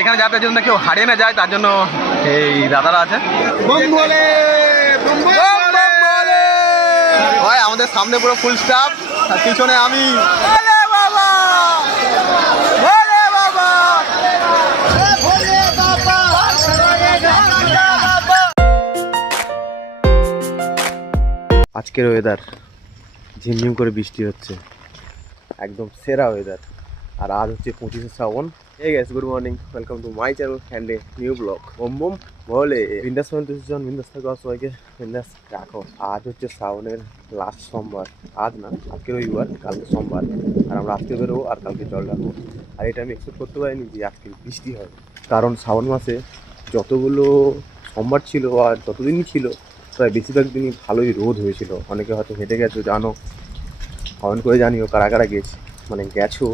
এখানে যাতে জন্য কেউ হারিয়ে না যায় তার জন্য এই দাদারা আছে। ভাই আমাদের সামনে পুরো ফুল স্টাফ, আর পিছনে আমি। আজকের ওয়েদার ঝিমঝিম করে বৃষ্টি হচ্ছে, একদম সেরা ওয়েদার। আর আজ হচ্ছে 25শে শ্রাবণ। Hey guys, good morning. Welcome to my channel and a new vlog. Bom bom বলে বিন্দাস জন বিন্দাস থাকো, সবাইকে বিন্দাস রাখো। আজ হচ্ছে শ্রাবণের লাস্ট সোমবার। আজ না, আজকে রবিবার, কালকে সোমবার। আর আমরা আজকে বেরোবো আর কালকে জল রাখবো। আর এটা আমি এক্সপেক্ট করতে পারিনি যে আজকে বৃষ্টি হবে, কারণ শ্রাবণ মাসে যতগুলো সোমবার ছিল আর যতদিনই ছিল প্রায় বেশিরভাগ দিনই ভালোই রোদ হয়েছিল। অনেকে হয়তো হেঁটে গেছো, জানো, কমেন্ট করে জানিও কারা কারা গেছে, মানে গেছো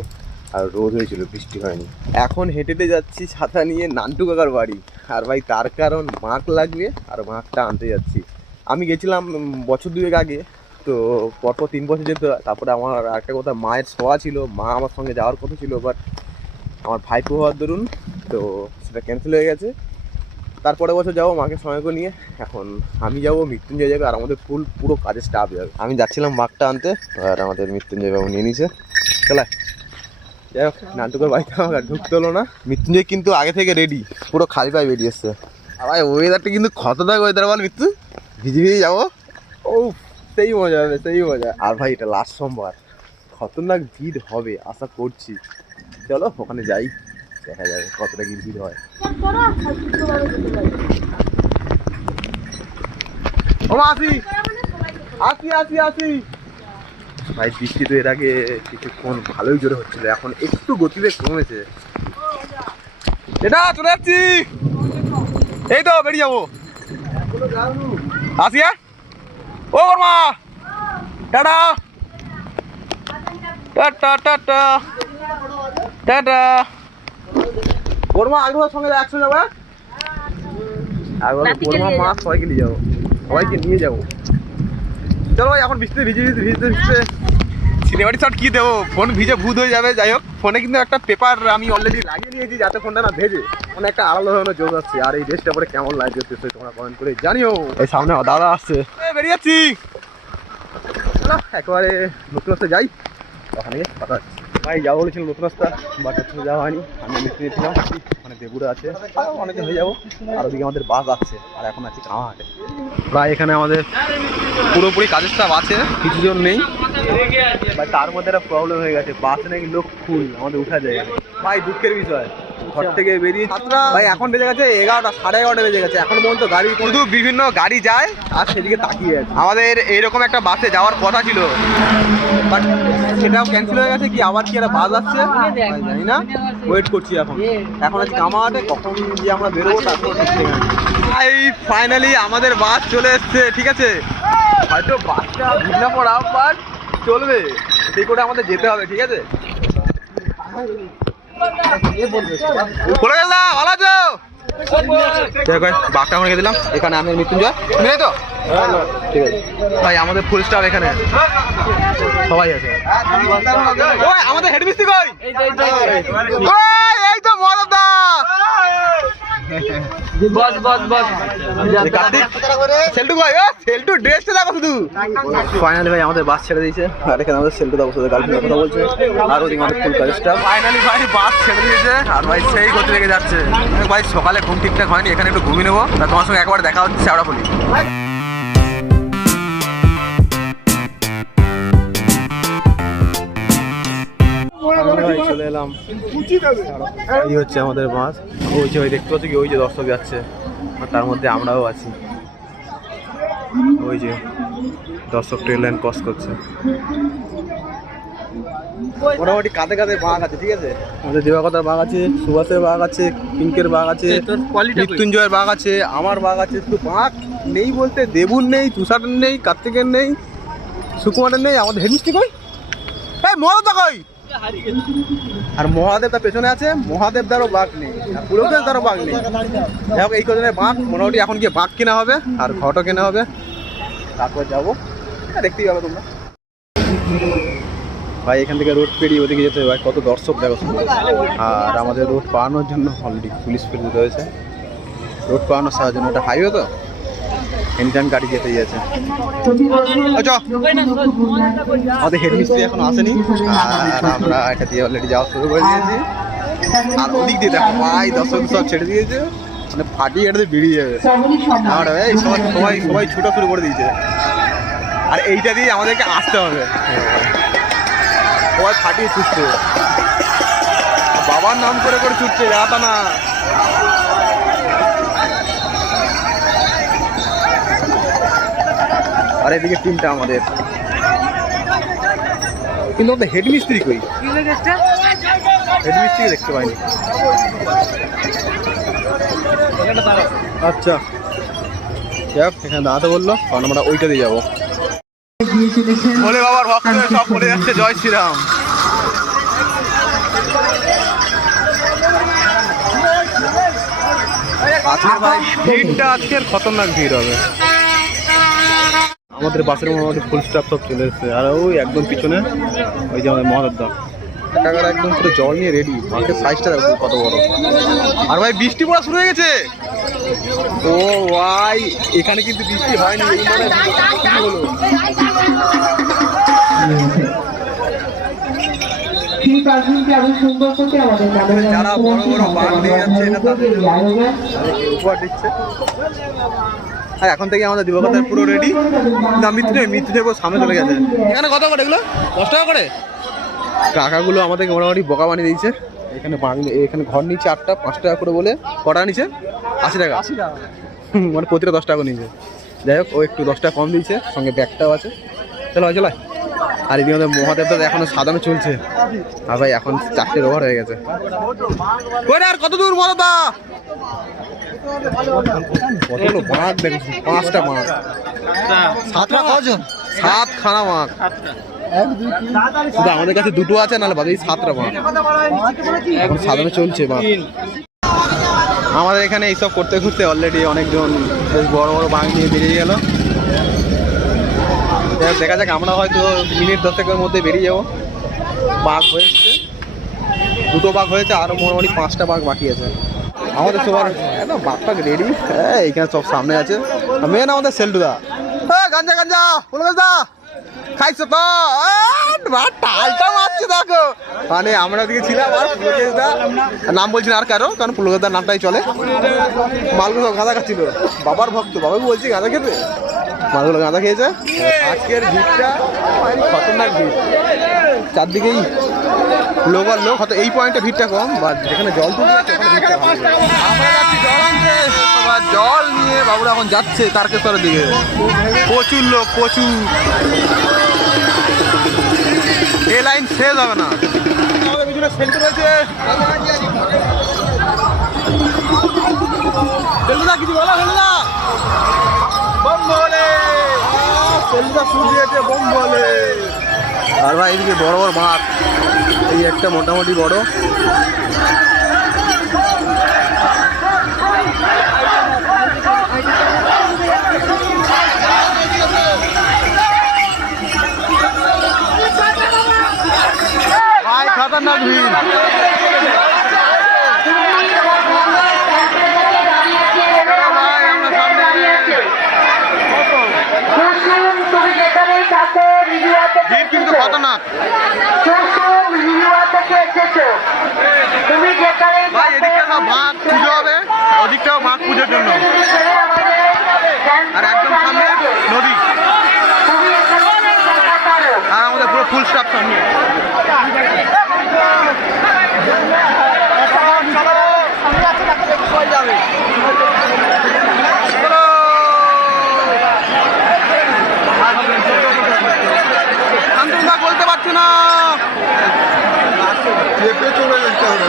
আর রোদ হয়েছিল, বৃষ্টি হয়নি। এখন হেঁটেতে যাচ্ছি ছাতা নিয়ে নান্টু কাকার বাড়ি। আর ভাই তার কারণ মাক লাগবে, আর মাকটা আনতে যাচ্ছি। আমি গেছিলাম বছর দুয়েক আগে, তো পরপর 3 বছর যেতে হয়। তারপরে আমার একটা কথা, মায়ের শোয়া ছিল, মা আমার সঙ্গে যাওয়ার কথা ছিল, বাট আমার ভাইপো হওয়ার দরুন তো সেটা ক্যান্সেল হয়ে গেছে। তারপরে বছর যাবো মাকে সময় করে নিয়ে। এখন আমি যাবো, মৃত্যুঞ্জয় যাবে, আর আমাদের পুরো কাজের স্টাফ যাবে। আমি যাচ্ছিলাম মাকটা আনতে, আর আমাদের মৃত্যুঞ্জয় বাবু নিয়ে নিছে। চলে যাই হোক, নান্টুকের বাড়িতে আমাকে ঢুকতে হলো না। মৃত্যুঞ্জয় কিন্তু আগে থেকে রেডি, পুরো খালি পায়ে বেরিয়ে এসছে। আর ভাই ওয়েদারটা কিন্তু খতরনাক ওয়েদার, বল মৃত্যু, ভিজে ভিজে যাবো। ও সেই মজা হবে, সেই মজা। আর ভাই এটা লাস্ট সোমবার, খতরনাক ভিড় হবে আশা করছি। চলো ওখানে যাই, দেখা যাবে কতটা কি ভিড় হয়। ও আসি আসি আসি আসি ভাই, বৃষ্টি তো এর আগে কিছুক্ষণ ভালোই জোরে হচ্ছিল, এখন একটু গতিবেগ কমেছে। এটা চলে যাচ্ছি, এই তো বেরিয়ে যাবো। আসি ও Barma, tata tata tata tata. Barma আগ্রহের সঙ্গে একশো যাবে, বর্মা মা সবাইকে নিয়ে যাবো, সবাইকে নিয়ে যাবো। চলো ভাই, এখন ভিজতে ভিজতে ভিজতে ভিজতে সিনেমাটি শট কী দেবো, ফোন ভিজে ভূত হয়ে যাবে। যাই হোক, ফোনে কিন্তু একটা পেপার আমি অলরেডি লাগিয়ে নিয়েছি যাতে ফোনটা না ভেজে, মানে একটা আলাদা ধরনের জোর আসছে। আর এই ড্রেসটা পরে কেমন লাগছে তোমরা কমেন্ট করে জানিও। এই সামনে দাদা আসছে, বেরিয়ে যাচ্ছি। চলো একেবারে নতুন রাস্তা যাই, ওখানে কথা হচ্ছে। ভাই যাবো বলেছিলাম নতুন রাস্তা, বাট ওখানে যাওয়া হয়নি। আমি মিস্ত্রি নিয়েছিলাম, ওখানে দেবুরা আছে, অনেকে হয়ে যাবো। আর ওদিকে আমাদের বাস আসছে, আর এখন আছি কামাহাটে। প্রায় এখানে আমাদের পুরোপুরি কাজের স্টাফ আছে, কিছু জন নেই। ভাই তার মধ্যে একটা প্রবলেম হয়ে গেছে, বাসে নাকি লোক ফুল, আমাদের উঠা যায়। ভাই দুঃখের বিষয়, ঘর থেকে বেরিয়ে ভাই এখন বেজে গেছে 11টা, 11:30 বেজে গেছে। এখন পর্যন্ত গাড়ি, শুধু বিভিন্ন গাড়ি যায় আর সেদিকে তাকিয়ে আছে। আমাদের এইরকম একটা বাসে যাওয়ার কথা ছিল, বাট সেটাও ক্যান্সেল হয়ে গেছে। কি আবার কি একটা বাস আসছে জানি না, ওয়েট করছি। এখন আজকে কামাহাটে, কখন গিয়ে আমরা বেরোবো তারপর ভাই ফাইনালি আমাদের বাস চলে এসছে। ঠিক আছে, হয়তো বাসটা ভিড় পড়া, বাট চলবে, সেই করে আমাদের যেতে হবে। ঠিক আছে, ভালো আছো? বাসটা এখন রেখে দিলাম, এখানে আমি মৃত্যুঞ্জয় নেই তো। ঠিক আছে ভাই, আমাদের ফুল স্টাফ এখানে সবাই আছে। ওই আমাদের হেড মিস্ত্রি কই? এই তো মদন দা। বস বস বস সেলটু ভাই, সেলটু ড্রেসটা দেখো শুধু। ফাইনালি ভাই আমাদের বাস ছেড়ে দিয়েছে, আর এখানে আমাদের সেলটু দাও সাথে গার্লফ্রেন্ড কথা বলছে, আর ওদিকে আমাদের ফুল কাজ স্টাফ। ফাইনালি ভাই বাস ছেড়ে দিয়েছে, আর ভাই সেই গতি লেগে যাচ্ছে। ভাই সকালে ঘুম ঠিকঠাক হয়নি, এখানে একটু ঘুমিয়ে নেবো। তোমার সঙ্গে একবার দেখা হচ্ছে শেওড়াফুলি। চলে এলাম, এই হচ্ছে আমাদের বাস। ওই যে ওই দেখতে পাচ্ছি কি, ওই যে দর্শক যাচ্ছে, আর তার মধ্যে আমরাও আছি। ওই যে দর্শক ট্রেন লাইন ক্রস করছে। মোটামুটি কাঁধে কাঁধে বাঘ আছে। ঠিক আছে, আমাদের দিবাকতার বাঘ আছে, সুভাষের বাঘ আছে, পিঙ্কের বাঘ আছে, মৃত্যুঞ্জয়ের বাঘ আছে, আমার বাঘ আছে। শুধু বাঘ নেই বলতে দেবুর নেই, তুষারের নেই, কার্তিকের নেই, সুকুমারের নেই, আমাদের হেডমিস্ত্রি কই, এই মহাদেবদা কই? আর মহাদেব তার পেছনে আছে, মহাদেব দ্বারও বাঘ নেই, আর পুরোদেব দ্বারও বাঘ নেই। দেখো এই কজনের বাঘ। মোটামুটি এখন গিয়ে বাঘ কেনা হবে, আর ঘটও কেনা হবে, তারপর যাবো, দেখতেই পাবে তোমরা। ভাই এখান থেকে রোড পেরিয়ে ওদিকে যেতে হবে ভাই, কত দর্শক দেখো। আর আমাদের রোড পাওয়ানোর জন্য অলরেডি পুলিশ ফিরে রয়েছে, রোড পাওয়ানোর সাহায্য জন্য। এটা হাইওয়ে তো, এনি টাইম গাড়ি যেতে গিয়েছে। আমাদের হেড মিস্ত্রি এখন আসেনি, আর আমরা এটা দিয়ে অলরেডি যাওয়া শুরু করে দিয়েছি। আর ওদিক দিয়ে দেখো ভাই দর্শক সব ছেড়ে দিয়েছে, মানে ফাটিয়ে এটাতে বেরিয়ে যাবে। আর এই সবাই সবাই ছুটা শুরু করে দিয়েছে, আর এইটা দিয়ে আমাদেরকে আসতে হবে। সবাই ফাটিয়ে ছুটছে, বাবার নাম করে করে ছুটছে, যাতা না। আর এদিকে টিমটা আমাদের, কিন্তু আমাদের হেড মিস্ত্রি কই? হেড মিস্ত্রি দেখতে পাইনি। আচ্ছা যাক, এখানে দাঁড়াতে বললো, কারণ আমরা ওইটা দিয়ে যাবো। বলে বাবার ভক্ত সব বলে যাচ্ছে জয় শ্রীরাম। আজকের ভাই ভিড়টা আজকের খতরনাক ভিড় হবে। আমাদের বাসের মোটামুটি ফুল স্টাফ সব চলে এসেছে, আর ওই একদম পিছনে ওই যে আমাদের মহাদার কাকারা একদম পুরো জল নিয়ে রেডি। মাঠের সাইজটা দেখো কত বড়। আর ভাই বৃষ্টি পড়া শুরু হয়ে গেছে। ও ভাই এখানে কিন্তু বৃষ্টি হয়নি, এই মানে হলো। যারা বড় বড় বাঘ নিয়ে যাচ্ছে এটা তাদের উপহার দিচ্ছে। আর এখন থেকে আমাদের দিবাকতার পুরো রেডি। না মৃত্যু সামনে চলে গেছে। এখানে কত করে এগুলো? 10 টাকা করে। কাকাগুলো আমাদেরকে মোটামুটি বোকা বানিয়ে দিয়েছে। এখানে এখানে ঘর নিচে 8টা 5 টাকা করে বলে, কটা নিচে 80 টাকা, মানে প্রতিটা 10 টাকা নিচে। যাই হোক ও একটু 10 টাকা কম দিয়েছে, সঙ্গে ব্যাগটাও আছে। চলো চলো। আর এদিকে আমাদের মহাদেবটা এখনো সাদানো চলছে। আর ভাই এখন 4টে ওভার হয়ে গেছে। আর কত দূর মহাদেবদা? কতগুলো মাছ দেখো, 5টা মাছ, 7টা কজন? 7খানা মাছ। শুধু আমাদের কাছে 2টো আছে, নাহলে বাদে 7টা মাছ এখন সাজানো চলছে। মাছ আমাদের এখানে এইসব করতে করতে অলরেডি অনেকজন বেশ বড় বড় বাঘ নিয়ে বেরিয়ে গেল। দেখা যাক, আমরা হয়তো মিনিট 10-এর মধ্যে বেরিয়ে যাবো। বাঘ হয়েছে, 2টো বাঘ হয়েছে, আরও মোটামুটি 5টা বাঘ বাকি আছে। আমাদের সবার একদম বাঘটা রেডি। হ্যাঁ এইখানে সব সামনে আছে। মেন আমাদের সেলটুদা। হ্যাঁ গাঞ্জা গাঞ্জা পুলকেশদা খাইছো তো? টালটা মারছে দেখো। মানে আমরা ওদিকে ছিলাম, আর পুলকেশদা নাম বলছি না আর কারো, কারণ পুলকেশদার নামটাই চলে। মালগুলো সব গাঁদা খাচ্ছিল, বাবার ভক্ত, বাবাকে বলছি গাঁদা খেতে, মালগুলো গাঁদা খেয়েছে। আজকের ভিড়টা খতরনাক ভিড়, চারদিকেই লোক আর লোক। হয়তো এই পয়েন্টে ভিড়টা কম, বা যেখানে জল তুলছে ওখানে ভিড়টা ভালো। আমরা যাচ্ছি জল আনতে, জল নিয়ে বাবুরা এখন যাচ্ছে তারকেশ্বরের দিকে। প্রচুর লোক, প্রচুর। এই লাইন শেষ হবে না। আমাদের পিছনে সেন্টার রয়েছে। কিছু বলা হলো না, বম বলে সেন্টার শুরু দিয়েছে, বম বলে। আর ভাই এদিকে বড় বড় মাছ, এই একটা মোটামুটি বড়। ভাই খতরনাক ভিড়। ভিড় কিন্তু খতরনাক। ভাই এদিকটা সব বাঘ পুজো হবে, ওদিকটাও বাঘ পুজোর জন্য। আর একদম সামনে নদী, আর আমাদের পুরো ফুল স্টাফ সামনে। বলতে পারছি না, চলে যেতে হবে।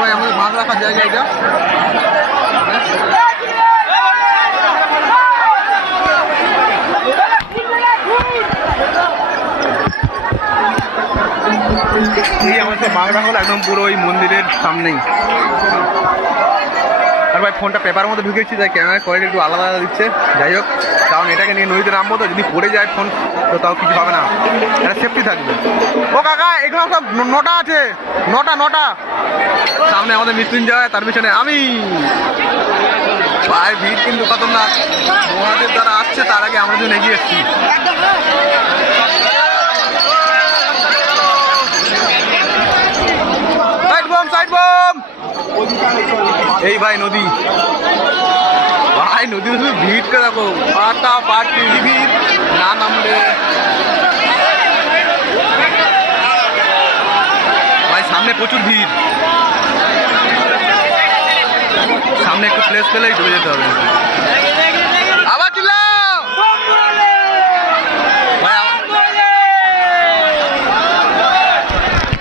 ভাই আমাদের বাঘ রাখার জায়গা এটা। এই আমাদের বাংলা হলো একদম পুরো ওই মন্দিরের সামনেই। আর ভাই ফোনটা পেপারের মধ্যে ঢুকেছি, তাই ক্যামেরার কোয়ালিটি একটু আলাদা দিচ্ছে। যাই হোক, কারণ এটাকে নিয়ে নদীতে নামবো, তো যদি পড়ে যায় ফোন তো তাও কিছু হবে না, এটা সেফটি থাকবে। ও কাকা, এগুলো সব নটা আছে, নটা। সামনে আমাদের মৃত্যুঞ্জয়, তার পিছনে আমি। পায়ের ভিড় কিন্তু খতরনাক। মহাদেব যারা আসছে তার আগে আমরা যখন এগিয়ে এসছি। সাইড বম। এই ভাই নদী, ভাই নদী শুধু ভিড়টা দেখো, পাটি ভিড় না নামলে। ভাই সামনে প্রচুর ভিড়, সামনে একটু প্লেস পেলেই চলে যেতে হবে। আবার চিল্লাও ভাই,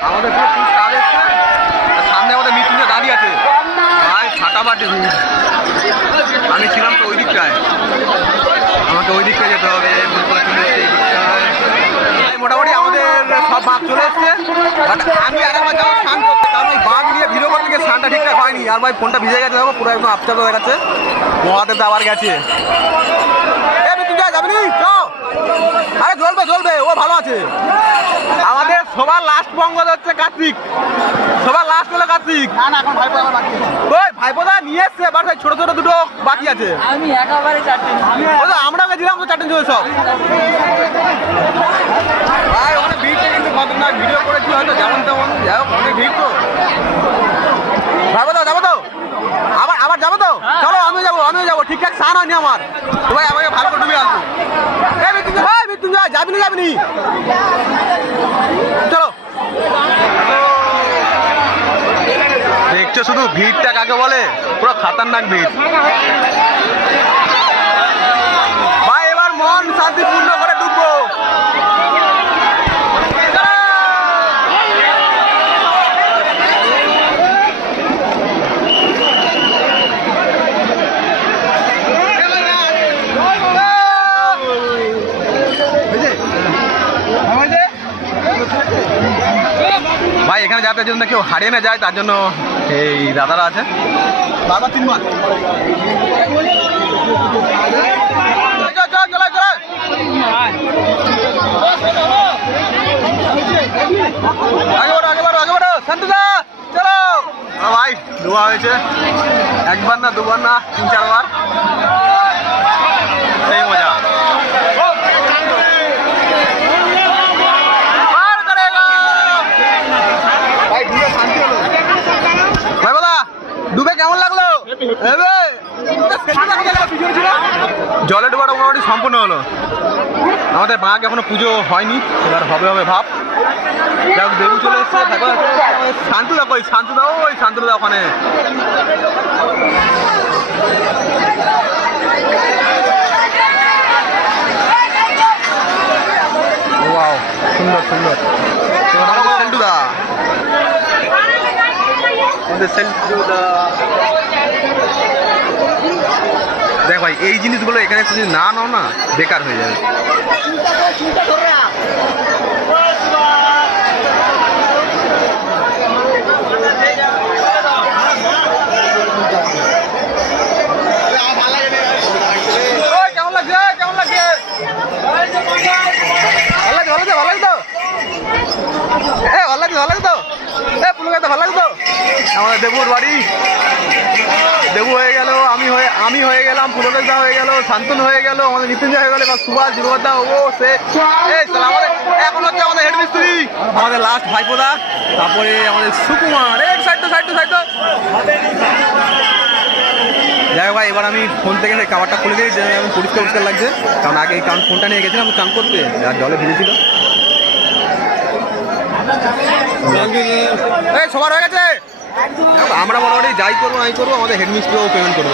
আমাদের সামনে আমাদের মৃত্যুঞ্জয় দাঁড়িয়ে আছে ভাই, ফাটাফাটি ভিড়। আমি ছিলাম তো ওই দিকটায়, আমাকে ওই দিকটায় যেতে হবে। মোটামুটি আমাদের সব বাঘ চলে এসছে। আমি আরেকবার যাবো স্নান করতে, কারণ ওই বাঘ নিয়ে ভিডিও করতে গিয়ে স্নানটা ঠিকঠাক হয়নি। আর ভাই ফোনটা ভিজে গেছে, দেখো পুরো একদম আপচাপ হয়ে গেছে। মহাদেব আবার গেছে। যাবি চ, আরে জ্বলবে, ও ভালো আছে। আমাদের সবার লাস্ট পঙ্গল হচ্ছে কার্তিক, সবার লাস্ট হলো কার্তিক। ওই ভাইপোদা নিয়ে এসছে, বাট ছোট দুটো বাকি আছে। আমি একেবারে চারটে, আমরা গেছিলাম তো চারটে চলে সব। ভাই ওখানে ভিড়টা কিন্তু খতরনাক, ভিডিও করেছি হয়তো যেমন তেমন, যাই হোক অনেক ভিড় তো। ভাইপোদা যাবো তো, আবার যাবো তো, চলো আমিও যাবো। ঠিকঠাক স্নান হয়নি আমার, ভাই আমাকে ভালো করে ডুবে আসবো। মৃত্যুঞ্জয় যাবিনি, চলো। দেখছো শুধু ভিড়টা কাকে বলে, পুরো খতরনাক ভিড়। ভাই এবার মন শান্তিপূর্ণ করে ডুববো। ভাই এখানে যাতে জন্য কেউ হারিয়ে না যায়, তার জন্য এই দাদারা আছে। বাবা 3 মাস চলো ভাই। ধোয়া হয়েছে একবার না, দুবার না, 3-4 বার, সেই মজা। ডুবে কেমন লাগলো? জলে ডোবাটা মোটামুটি সম্পূর্ণ হলো। আমাদের বাঘ এখনো পুজো হয়নি, এবার হবে ভাব। যাই হোক, দেবু চলে এসছে। শান্তুদা ওখানে। ওয়াও, সুন্দর দেখ ভাই, এই জিনিসগুলো এখানে যদি না নাও না, বেকার হয়ে যাবে। কেমন লাগছে? ভালো লাগে তো। পুলুকাতে ভালো লাগে তো। আমাদের দেবুর বাড়ি, দেবু হয়ে গেল, আমি হয়ে গেলাম, পুলকেশদা হয়ে গেল, শান্তনু হয়ে গেল, আমাদের মৃত্যুঞ্জয় হয়ে গেল, সুভাষ যুবদা, আমাদের এখন হচ্ছে আমাদের হেড মিস্ত্রি, আমাদের লাস্ট ভাইপোদা, তারপরে আমাদের সুকুমার। সাইড তো যাই হোক ভাই, এবার আমি ফোন থেকে কাভারটা খুলে দিই, আমি পরিষ্কার লাগছে। কারণ আগে ফোনটা নিয়ে গেছিলাম চান করতে, আর জলে ভিজেছিল। সবার হয়ে গেছে। আমরা মোটামুটি যাই করবো নাই করবো, আমাদের হেডমিস্ট্রিও পেমেন্ট করবো।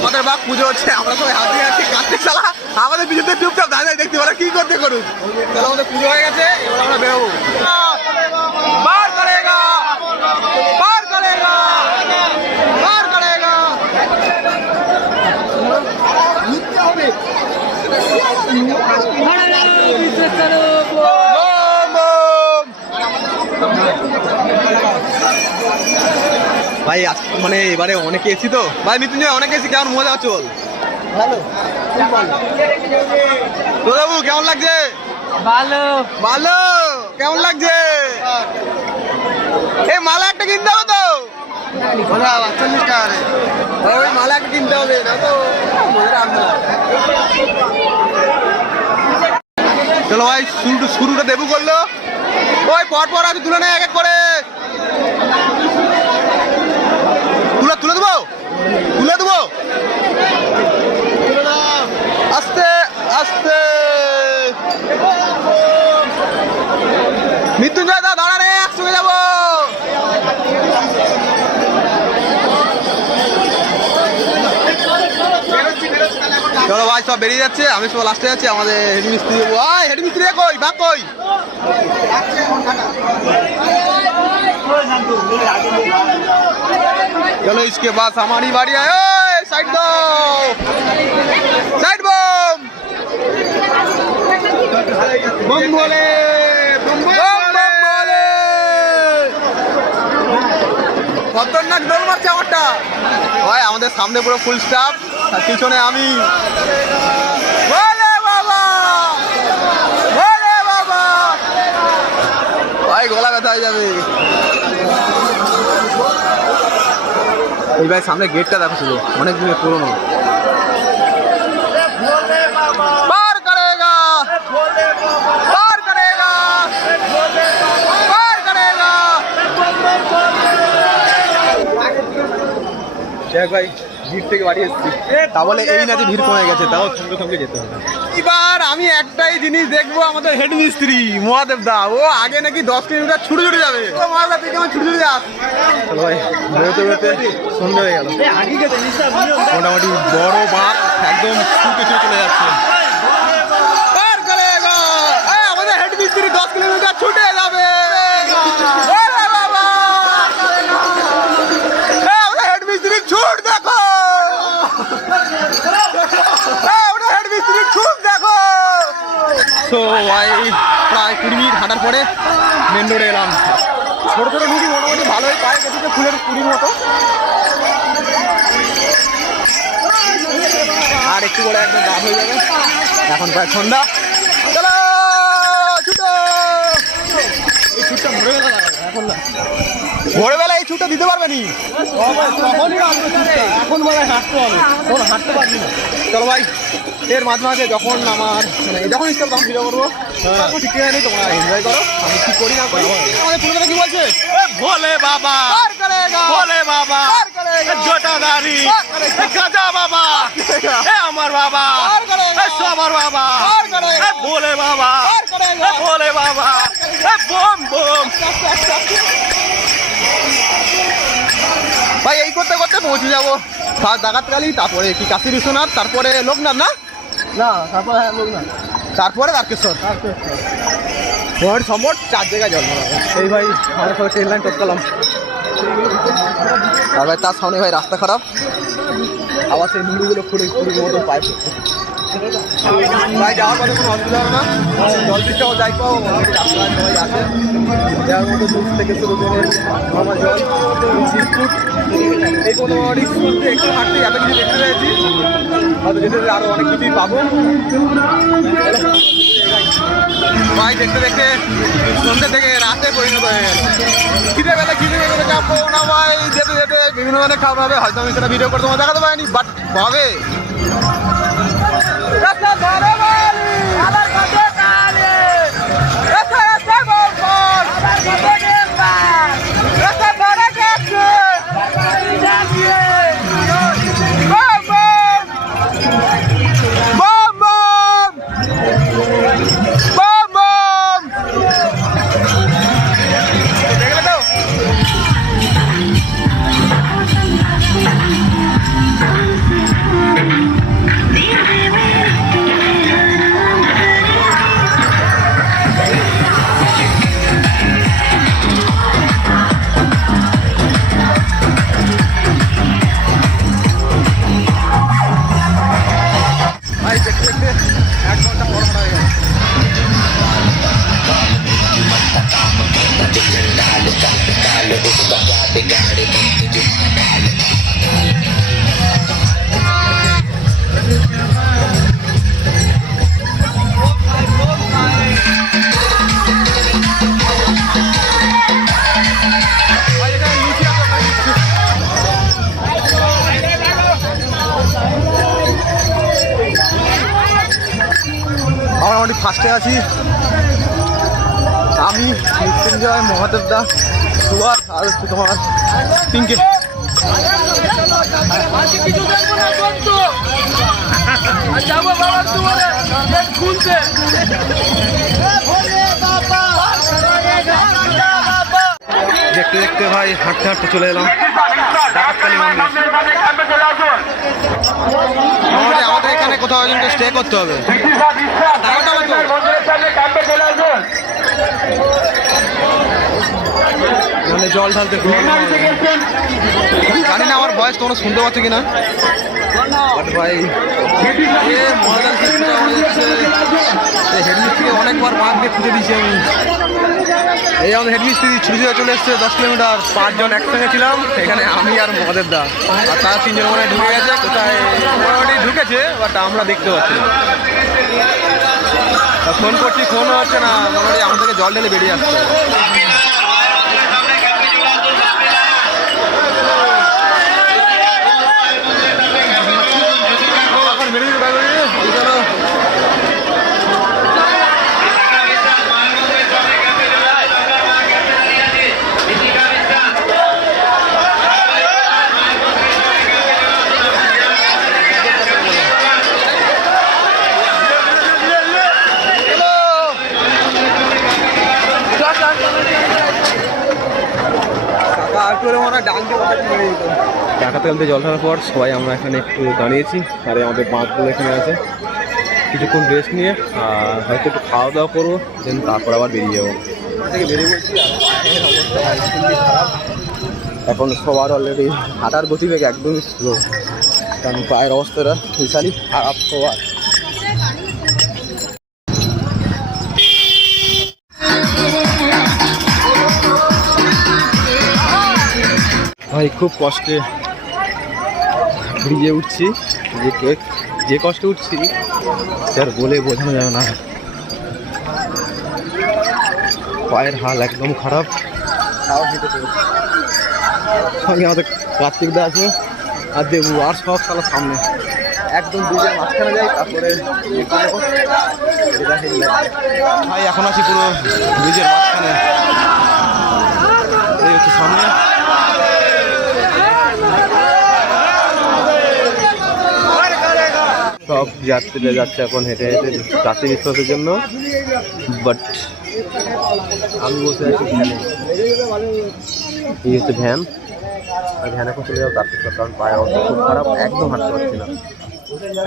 আমাদের বাপ পুজো হচ্ছে, আমরা সবাই হাতে আছি। কার্তিক শালা আমাদের পিছনে চুপচাপ দাঁড়িয়ে দেখতে পারে কি করতে করুক। তাহলে আমাদের পুজো হয়ে গেছে, এবার আমরা বেরোবো। বার ভাই মানে এবারে অনেকে এসি তো ভাই, মৃত্যুঞ্জয় অনেকে এসি, কেমন মজা হচ্ছে বল? ভালো তো বাবু কেমন লাগছে? ভালো ভালো, কেমন লাগছে? এই মালা একটা কিনতে হবে তো, 40 টাকা রে। ওই মালা একটা কিনতে হবে না তো মজা আসবে না। চলো ভাই, শুরুটা দেবু করলো। ওই পর পর আমি তুলে নেই এক এক করে। তুলে দেবো, তুলে দেবো, আস্তে আস্তে। মৃত্যুঞ্জয় দা দাঁড়া রে, একসঙ্গে যাবো। চলো ভাই, সব বেরিয়ে যাচ্ছে, আমি সব লাস্টে যাচ্ছি। আমাদের হেডমিস্ত্রি, ভাই হেডমিস্ত্রি কই, বাঘ কই? चलो इसके बाद हमारी बारी है। साइड दो, साइड बम बम बोले, बम बम बोले। খতরনাক দৌড় মারছে আমারটা ভাই। আমাদের সামনে পুরো ফুল স্টাফ, আর পিছনে আমি। বলে বাবা, বলে বাবা, ভাই গলা ব্যথা হয়ে যাবে। এই ভাই সামনে গেটটা দেখো, শুধু অনেক দিনের পুরনো। পার করেগা, পার করেগা, পার করেগা। শেখ ভাই ভিড় থেকে বাড়ি এসেছি, তাহলে এই না যে ভিড় কমে গেছে, তাও সঙ্গে সঙ্গে যেতে হবে। এবার আমি একটাই জিনিস দেখবো, আমাদের হেড মিস্ত্রি মহাদেব দা, ও আগে নাকি 10 কিলোমিটার ছুটে ছুটে যাবে। মহাদেব তুই কেমন ছুটে ছুটে যাস? ভাই বেরোতে বেরোতে সন্ধ্যা হয়ে গেল। মোটামুটি বড় বাস একদম ছুটে ছুটে চলে যাচ্ছে। আমাদের হেড মিস্ত্রি 10 কিলোমিটার ছুটে যাবে। আমাদের হেড মিস্ত্রি ছুট দেখো, হেড মিস্ত্রি ছুট দেখো। তো ভাই প্রায় 20 মিনিট হাঁটার পরে মেন রোডে এলাম। ছোট ছোট নুড়ি মোটামুটি ভালোই পায়ে গেছে, ফুলের কুড়ির মতো। আর একটু করে একদম রাত হয়ে যাবে, এখন প্রায় সন্ধ্যা। চলো ছুটো, এই ছুটটা ভোরবেলা এখন না, ভোরবেলা এই ছুটটা দিতে পারবে নি, এখন বলে হাঁটতে হবে, তখন হাঁটতে পারবি না। চলো ভাই, এর মাঝে মাঝে যখন আমার মানে যখন ইচ্ছা তখন ভিডিও করবো, ঠিক নেই, তোমরা এনজয় করো। আমি কি করি না করি। আমাদের পুরোটা কি বলছে? ভোলে বাবা, ভোলে বাবা, জটাদারি, গাজা বাবা, আমার বাবা, সবার বাবা, ভোলে বাবা, ভোলে বাবা, বোম বোম। ভাই এই করতে করতে পৌঁছে যাবো ফার্স্ট ডাকাতকালী, তারপরে কি কাশী বিশ্বনাথ, তারপরে লোকনাথ না না, তারপরে লোকনাথ, তারপরে তারকেশ্বর। সম্ভব 4 জায়গায় জল মারা। এই ভাই আমরা সবাই ট্রেন লাইন টপকালাম, আর ভাই তার সামনে ভাই রাস্তা খারাপ, আবার সেই নুড়িগুলো খুঁড়ির মতো পাইপ। ভাই যাওয়ার পথে কোনো অসুবিধা হবে না, জল দিচ্ছাও যাই পাও, রাস্তায় সবাই আছে যাওয়ার মতো, দুধ থেকে শুরু করে আমার জল বিস্কুট, এই মোটামুটি একটু হাঁটতে এত কিছু দেখতে পেয়েছি, হয়তো যেতে যেতে আরও অনেক কিছুই পাবো। ভাই দেখতে দেখতে সন্ধ্যে থেকে রাতে পরিণত হয়ে গেল। খিদে বেলা খিদে বেলা যাবো না ভাই, যেতে যেতে বিভিন্ন ধরনের খাবার হবে, হয়তো আমি সেটা ভিডিও করে তোমার দেখাতে পারিনি, বাট ভাবে ফার্স্টে আছি আমি, মৃত্যুঞ্জয়, মহাদেব দা, সুভাষ আর হচ্ছে তোমার পিঙ্কে। দেখতে দেখতে ভাই হাঁটতে হাঁটতে চলে এলাম ডাকাতকালী মন্দির। আমাদের এখানে কোথাও কিন্তু স্টে করতে হবে। মানে জল ঢালতে জানি না আমার ভয়েস তোমরা শুনতে পাচ্ছ কিনা, বাট ভাই হেডমিস্ত্রিকে অনেকবার মাঠ দিয়ে খুঁজে দিয়েছি আমি। এই আমাদের হেডমিস্ত্রি ছুটি দিয়ে চলে এসছে 10 কিলোমিটার, 5 জন একসঙ্গে ছিলাম এখানে, আমি আর মহাদেব দা, আর তারা 3 জন মানে ঢুকে গেছে কোথায়, মোটামুটি ঢুকেছে বাট আমরা দেখতে পাচ্ছি না। ফোন করছি ফোনও হচ্ছে না, মোটামুটি আমাদেরকে জল ঢেলে বেরিয়ে আসছে। টাকা তেলতে জল ঢালার পর সবাই আমরা এখানে একটু দাঁড়িয়েছি, আর আমাদের বাঁধগুলো এখানে আছে। কিছুক্ষণ রেস্ট নিয়ে আর হয়তো একটু খাওয়া দাওয়া করবো, দেন তারপর আবার বেরিয়ে যাবো। বেরিয়ে বলছি খারাপ, এখন সবার অলরেডি হাঁটার গতিবেগ একদমই স্লো, কারণ পায়ের অবস্থাটা বিশালই খারাপ সবার। ভাই খুব কষ্টে ব্রিজে উঠছি, যে কষ্টে উঠছি স্যার বলে বোঝানো যাবে না। পায়ের হাল একদম খারাপ। সঙ্গে আমাদের কার্তিক দা আছে আর দেবু, আর সব সালা সামনে একদম ব্রিজের মাঝখানে যাই, তারপরে ভাই এখন আছি পুরো ব্রিজের মাঝখানে, এই হচ্ছে সামনে। সব যাত্রীরা যাচ্ছে এখন হেঁটে হেঁটে কাশী বিশ্বনাথের জন্য, বাট আমি বসে আছি ভ্যানে। এই হচ্ছে ভ্যান, আর ভ্যান এখন চলে যাবো তারপর, কারণ পায়ের অবস্থা খুব খারাপ, একদম হাঁটতে পারছি না।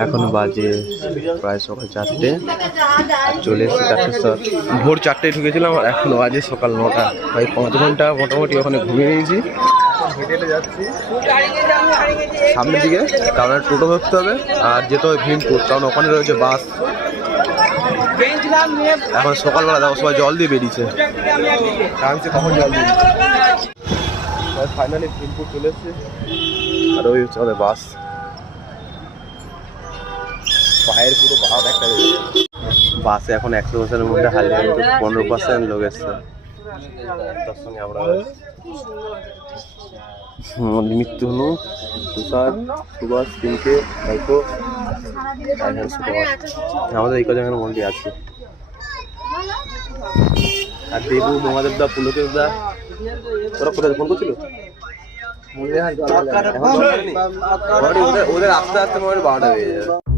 এখন বাজে প্রায় সকাল 4টে, চলে এসেছি তারকেশ্বর। ভোর 4টায় ঢুকেছিলাম আর এখন বাজে সকাল 9টা। ভাই 5 ঘন্টা মোটামুটি ওখানে ঘুমিয়ে নিয়েছি। হেঁটে হেঁটে যাচ্ছি সামনের দিকে, কারণ টোটো ধরতে হবে আর যেতে হবে ভীমপুর, কারণ ওখানে রয়েছে বাস। এখন সকালবেলা দেখো সবাই জল দিয়ে বেরিয়েছে, কখন জল দিয়ে ফাইনালি ভীমপুর চলে এসছে, আর ওই হচ্ছে আমাদের বাস। পায়ের পুরো ভাব একটা বাসে এখন 100%-এর মধ্যে হারিয়ে 15% লোক এসছে। তার সঙ্গে আমরা মৃত্যু হলো তুষার, সুভাষ, পিঙ্কে, হয়তো আমাদের এই কজন মন্ডি আছে, আর দেবু, মহাদেব দা, পুলকের দা। ওরা কোথায় ফোন করছিল? ওদের আস্তে আস্তে 12টা বেজে যাবে।